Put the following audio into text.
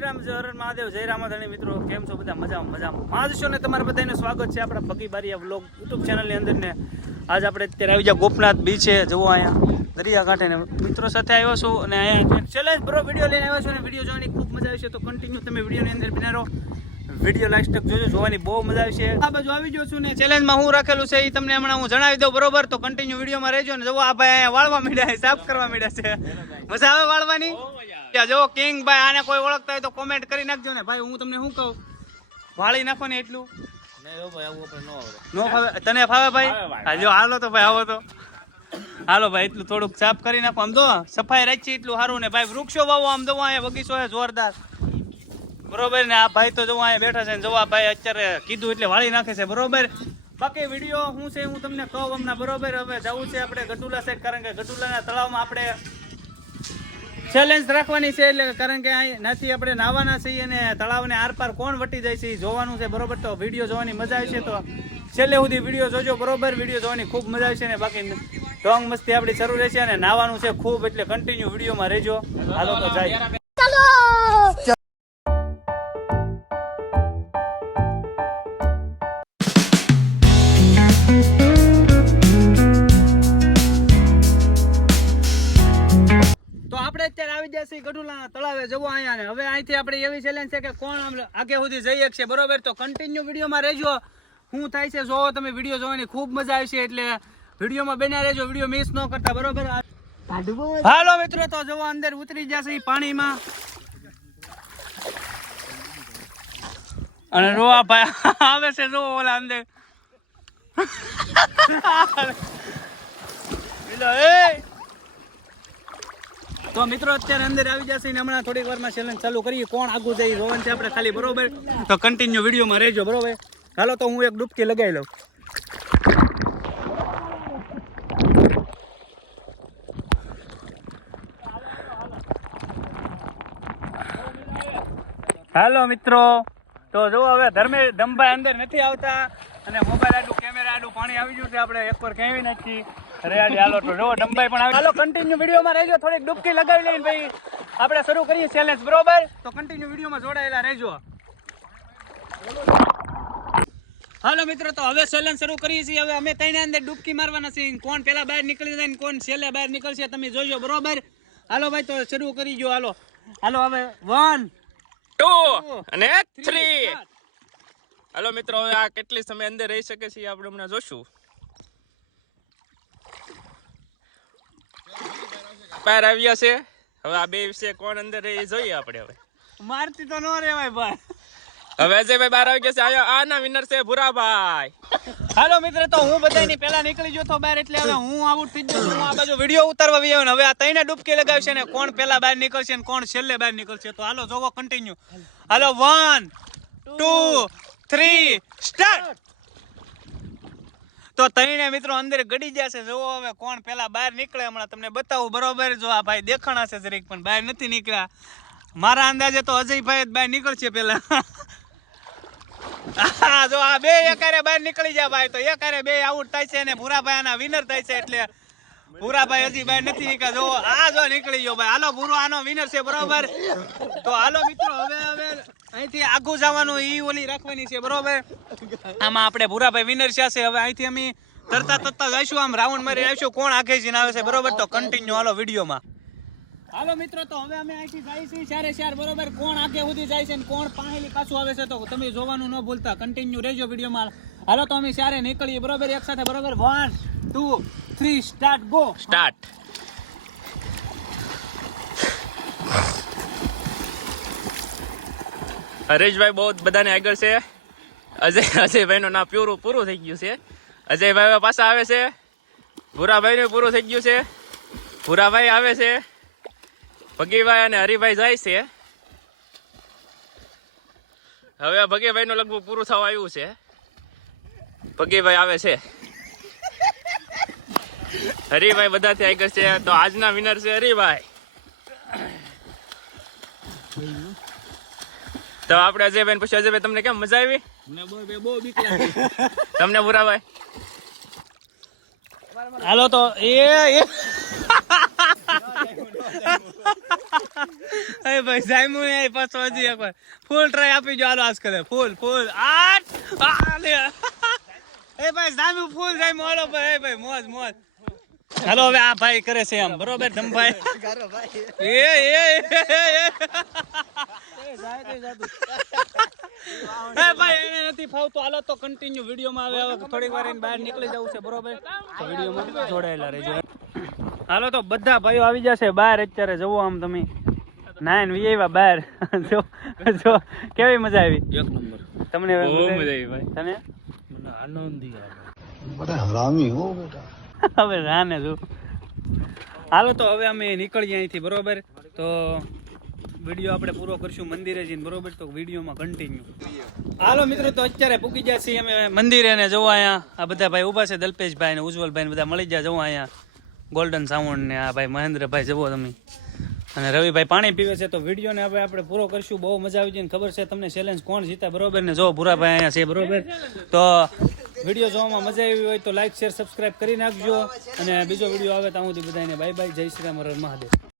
શ્રી રામ, જય હર મહાદેવ, જય રામાધણી. મિત્રો કેમ છો બધા? મજામાં માજશો ને તમારા બધાનું સ્વાગત છે આપણા ભગી બારિયા વ્લોગ યુટ્યુબ ચેનલની અંદર ને આજ આપણે અત્યારે આવી ગયા ગોપનાથ બીચે. જવો અહીંયા દરિયા કાંઠે ને મિત્રો સાથે આવ્યો છું અને અહીંયા ચેલેન્જ બ્રો વિડીયો લઈને આવ્યો છું અને વિડીયો જોવાની ખૂબ મજા આવશે. તો કન્ટિન્યુ તમે વિડીયોની અંદર બન્યા રહો, વિડીયો લાસ્ટ તક જોજો, જોવાની બહુ મજા આવશે. આ બાજુ આવી ગયો છું ને ચેલેન્જમાં હું રાખેલું છે એ તમને હમણાં હું જણાવી દઉં, બરોબર? તો કન્ટિન્યુ વિડીયોમાં રહેજો ને. જવો આ ભાઈ અહીંયા વાળવા માંડ્યા છે, સાફ કરવા માંડ્યા છે. મજા આવે વાળવાની? જો કિંગ ભાઈ આને કોઈ ઓળખતા હોય તો કોમેન્ટ કરી નાખજો ને ભાઈ. હું તમને શું કહું, વાળી નાખો ને એટલું નો ફાવે. તને ફાવે ભાઈ? જો હાલો તો ભાઈ, આવો તો હાલો ભાઈ, એટલું થોડુંક સાફ કરી નાખો. આમ જો સફાઈ રાખી એટલું સારું ને ભાઈ. વૃક્ષો વાવો, આમ જો અહીંયા બગીચો છે જોરદાર, બરોબર ને? આ ભાઈ તો જો અહીંયા બેઠા છે ને જો આ ભાઈ અત્યારે કીધું એટલે વાળી નાખે છે, બરોબર? બાકી વિડીયો શું છે હું તમને કહું હમણાં, બરોબર? હવે જવું છે આપણે ગટુલા સાઈડ, કારણ કે ગટુલાના તળાવમાં આપણે ચેલેન્જ રાખવાની છે, એટલે કારણ કે નથી આપણે નાવાના છીએ અને તળાવને આરપાર કોણ વટી જાય છે એ જોવાનું છે, બરોબર? તો વિડીયો જોવાની મજા આવશે, તો છેલ્લે સુધી વિડીયો જોજો, બરોબર? વિડીયો જોવાની ખૂબ મજા આવશે ને બાકી ઢોંગ મસ્તી આપણી શરૂ રહેશે અને નાવાનું છે ખૂબ, એટલે કન્ટિન્યુ વિડીયોમાં રહેજો. હાલો તો જાય. અત્યારે આવી જશે ગઢુલાના તળાવે, જવો અહીંયા ને. હવે અહીંથી આપણે એવી ચેલેન્જ છે કે કોણ આગે સુધી જઈ શકશે, બરોબર? તો કન્ટિન્યુ વિડીયોમાં રહેજો, શું થાય છે જોવો તમે. વિડીયો જોવાની ખૂબ મજા આવશે, એટલે વિડીયોમાં બન્યા રહેજો, વિડીયો મિસ ન કરતા, બરોબર? હાલો મિત્રો, તો જવો અંદર ઉતરી જશે પાણીમાં અને રોવા ભાઈ આવે છે, જોવો ઓલા અંદર. તો મિત્રો અત્યારે અંદર આવી જશે ને હમણાં થોડીક વારમાં ચેલેન્જ ચાલુ કરીએ. કોણ આગું જાય રોવન છે આપણે ખાલી, બરોબર? તો કન્ટિન્યુ વિડીયોમાં રહેજો, બરોબર? હાલો તો હું એક ડૂબકી લગાવી લઉં. હાલો મિત્રો, તો જો હવે ધમભાઈ અંદર નથી આવતા અને મોબાઈલ આડું કેમેરા આડું પાણી આવી ગયું છે, આપણે એકવાર કહેવી નાખી. હાલો તો જો ડંબાઈ પણ આવે. હાલો કન્ટિન્યુ વિડીયોમાં રહેજો, થોડીક ડૂબકી લગાવી લઈને ભાઈ આપણે શરૂ કરીએ ચેલેન્જ, બરોબર? તો કન્ટિન્યુ વિડીયોમાં જોડાયેલા રહેજો. હાલો મિત્રો, તો હવે ચેલેન્જ શરૂ કરીએ છીએ. હવે અમે ત્રણે અંદર ડૂબકી મારવાના છીએ, કોણ પેલા બહાર નીકળી જાય ને કોણ છેલ્લે બહાર નીકળશે તમે જોજો, બરોબર? હાલો ભાઈ, તો શરૂ કરી જો. હાલો હાલો, હવે 1 2 અને 3. હાલો મિત્રો, હવે આ કેટલી સમય અંદર રહી શકે છે આપણે હમણાં જોશું. બહાર આવ્યા છે, હવે આ બે વિશે કોણ અંદર રહી જોઈએ આપણે. હવે મારતી તો ન રેવાય ભાઈ. હવે અજયભાઈ બહાર આવી ગયા છે, આના વિનર છે ભૂરાભાઈ. હાલો મિત્રો, તો હું બધાની પહેલા નીકળી ગયો તો બહાર, એટલે હવે હું આઉટ થઈ ગયો છું. હું આ બાજુ વિડીયો ઉતારવા આવ્યો ને હવે આ ત્રણે ડૂબકી લગાવશે ને કોણ પહેલા બહાર નીકળશે ને કોણ છેલ્લે બહાર નીકળશે. તો હાલો જોવો કન્ટિન્યુ. હાલો 1 2 3 સ્ટાર્ટ. તો ત્રણે મિત્રો અંદર ગડી જશે, જોવો હવે કોણ પેલા બહાર નીકળે. હમણાં તમને બતાવું, બરોબર? જો આ ભાઈ દેખાણા છે જરીક, પણ બહાર નથી નીકળ્યા. મારા અંદાજે તો અજયભાઈ જ બહાર નીકળશે પેલા. જો આ બે એકારે બહાર નીકળી જાય ભાઈ, તો એકારે બે આઉટ થાય છે અને ભૂરાભાઈ આના વિનર થાય છે, એટલે ભૂરાભાઈ હજી બહાર નથી નીકળ્યા. જો આ જો નીકળી ગયો ભાઈ. હાલો ભૂરો આનો વિનર છે, બરોબર? તો હાલો મિત્રો, હવે અહીંથી આગું જવાનું ઈ ઓલી રાખવાની છે, બરોબર? આમાં આપણે ભૂરાભાઈ વિનર છે. હવે અહીંથી અમે તરતા જઈશું, આમ રાઉન્ડ મારી આવીશું કોણ આગે જઈને આવે છે, બરોબર? તો કન્ટિન્યુ હાલો વિડીયોમાં. હાલો મિત્રો, તો હવે અમે અહીંથી જાય છે ચારે ચાર, બરોબર? કોણ આગે સુધી જાય છે ને કોણ પાહેલી પાછું આવે છે, તો તમે જોવાનું ન ભૂલતા, કન્ટિન્યુ રહેજો વિડીયોમાં. હાલો તો અમે ચારે નીકળીએ, બરોબર? એક સાથે, બરોબર? 1 2 3 સ્ટાર્ટ. Go start. હરેશભાઈ બહુ બધાને આગળ છે. અજયભાઈ નું નામ પૂરું થઈ ગયું છે. અજયભાઈ પાછા આવે છે. ભૂરાભાઈ નું પૂરું થઈ ગયું છે. ભૂરાભાઈ આવે છે. ભગીભાઈ અને હરિભાઈ જાય છે. હવે ભગીભાઈ નું લગભગ પૂરું થવા આવ્યું છે. ભગીભાઈ આવે છે. હરિભાઈ બધાથી આગળ છે, તો આજના વિનર છે હરિભાઈ. તો આપણે અજયભાઈ પૂછ્યું, અજયભાઈ તમને કેમ મજા આવી? તમને ભૂરાભાઈ? હાલો તો એ એ ભાઈ જામ્યું નહીં પાછો હજી એકવાર ફૂલ ટ્રાય આપી જો હાલો આજ કરે ફૂલ લે એ ભાઈ જામ્યું ફૂલ જામ્યું હાલો ભાઈ એ ભાઈ મોજ હાલો હવે આ ભાઈ કરે છે આમ બરોબર ધમભાઈ ભાઈ એને નથી ફાવતું હાલો તો કન્ટિન્યુ વિડીયોમાં આવે થોડીક વાર બહાર નીકળી જવું છે બરોબર તો વિડીયોમાં જોડાયેલા રહેજો હાલો તો બધા ભાઈઓ આવી જશે બહાર અત્યારે જવો આમ તમે નાઈન વીઆઈવા બહાર જો કેવી મજા આવી એક નંબર તમને બહુ મજા આવી ભાઈ તને મને આનંદી આવે બડા હરામી હો બેટા હવે રાને જો હાલો તો હવે અમે નીકળીએ અહીંથી બરોબર તો વિડીયો આપણે પૂરો કરશું મંદિરે જઈને બરોબર તો વિડીયોમાં કન્ટિન્યુ હાલો મિત્રો તો અત્યારે પૂકી ગયા છીએ અમે મંદિરે ને જવા અહીંયા આ બધા ભાઈ ઊભા છે દલ્પેશભાઈ ને ઉજ્જવલભાઈ ને બધા મળી ગયા જવા અહીંયા ગોલ્ડન સાઉન્ડ ને આ ભાઈ મહેન્દ્રભાઈ જવો તમે અને રવિભાઈ પાણી પીવે છે તો વિડીયોને હવે આપણે પૂરો કરશું બહુ મજા આવી જઈને ખબર છે તમને ચેલેન્જ કોણ જીતા બરોબર ને જો ભૂરાભાઈ અહીંયા છે બરોબર તો વિડીયો જોવામાં મજા આવી હોય તો લાઈક શેર સબસ્ક્રાઇબ કરી નાખજો અને બીજો વિડીયો આવે ત્યાં સુધી બધાને બાય બાય જય શ્રી રામ હર હર મહાદેવ